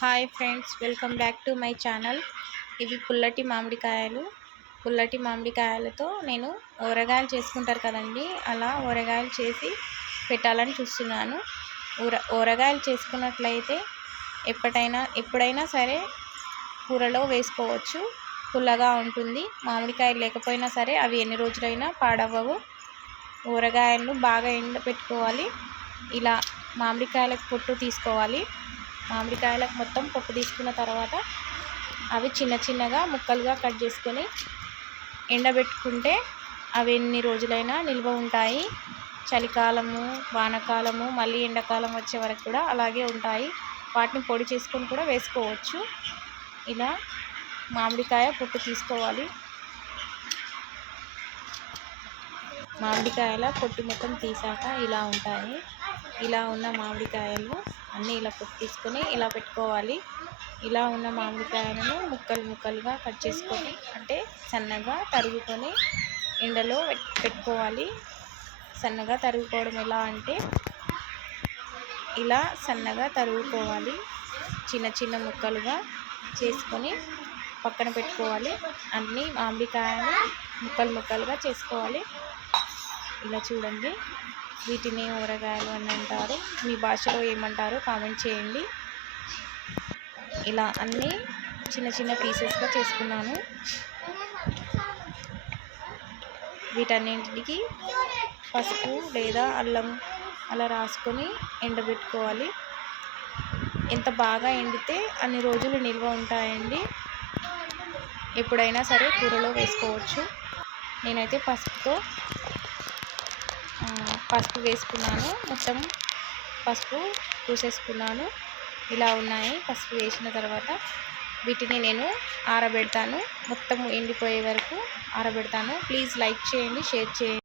Hi friends welcome back to my channel. ఇవి పుల్లటి మామిడికాయలు. పుల్లటి మామిడికాయలతో నేను ఊరగాయలు చేసుకుంటారు కదండి అలా ఊరగాయలు చేసి పెట్టాలని చూస్తున్నాను. ఊర ఊరగాయలు చేసుకున్నట్లయితే ఎప్పటైనా ఎప్పుడైనా సరే కూరలో వేసుకోవచ్చు. పుల్లగా ఉంటుంది. మామిడికాయలు లేకపోయినా సరే అవి ఎన్ని రోజులైనా పాడవ్వవు. ఊరగాయలను బాగా ఎండబెట్టుకోవాలి. ఇలా మామిడికాయలకు పొట్టు తీసుకోవాలి. మామిడికాయలకు మొత్తం పప్పు తీసుకున్న తర్వాత అవి చిన్న చిన్నగా ముక్కలుగా కట్ చేసుకొని ఎండబెట్టుకుంటే అవి ఎన్ని రోజులైనా నిల్వ ఉంటాయి. చలికాలము వానకాలము మళ్ళీ ఎండాకాలం వచ్చే వరకు కూడా అలాగే ఉంటాయి. వాటిని పొడి చేసుకొని కూడా వేసుకోవచ్చు. ఇలా మామిడికాయ పొట్టు తీసుకోవాలి. మామిడికాయల పొట్టు మొత్తం తీసాక ఇలా ఉంటాయి. ఇలా ఉన్న మామిడికాయలు అన్నీ ఇలా పొట్టు తీసుకొని ఇలా పెట్టుకోవాలి. ఇలా ఉన్న మామిడికాయలను ముక్కలు ముక్కలుగా కట్ చేసుకొని అంటే సన్నగా తరుగుకొని ఎండలో పెట్టుకోవాలి. సన్నగా తరుగుకోవడం ఎలా అంటే ఇలా సన్నగా తరుగుకోవాలి. చిన్న చిన్న ముక్కలుగా చేసుకొని పక్కన పెట్టుకోవాలి. అన్నీ మామిడికాయలు ముక్కలు ముక్కలుగా చేసుకోవాలి. ఇలా చూడండి. వీటిని ఊరగాయలు అని అంటారు. మీ భాషలో ఏమంటారో కామెంట్ చేయండి. ఇలా అన్నీ చిన్న చిన్న పీసెస్గా చేసుకున్నాను. వీటన్నింటికి పసుపు లేదా అల్లం అలా రాసుకొని ఎండబెట్టుకోవాలి. ఎంత బాగా ఎండితే అన్ని రోజులు నిల్వ ఉంటాయండి. ఎప్పుడైనా సరే కూరలో వేసుకోవచ్చు. నేనైతే పసుపుతో పసుపు వేసుకున్నాను. మొత్తం పసుపు పూసేసుకున్నాను. ఇలా ఉన్నాయి పసుపు వేసిన తర్వాత వీటిని నేను ఆరబెడతాను. మొత్తం ఎండిపోయే వరకు ఆరబెడతాను. ప్లీజ్ లైక్ చేయండి షేర్ చేయండి.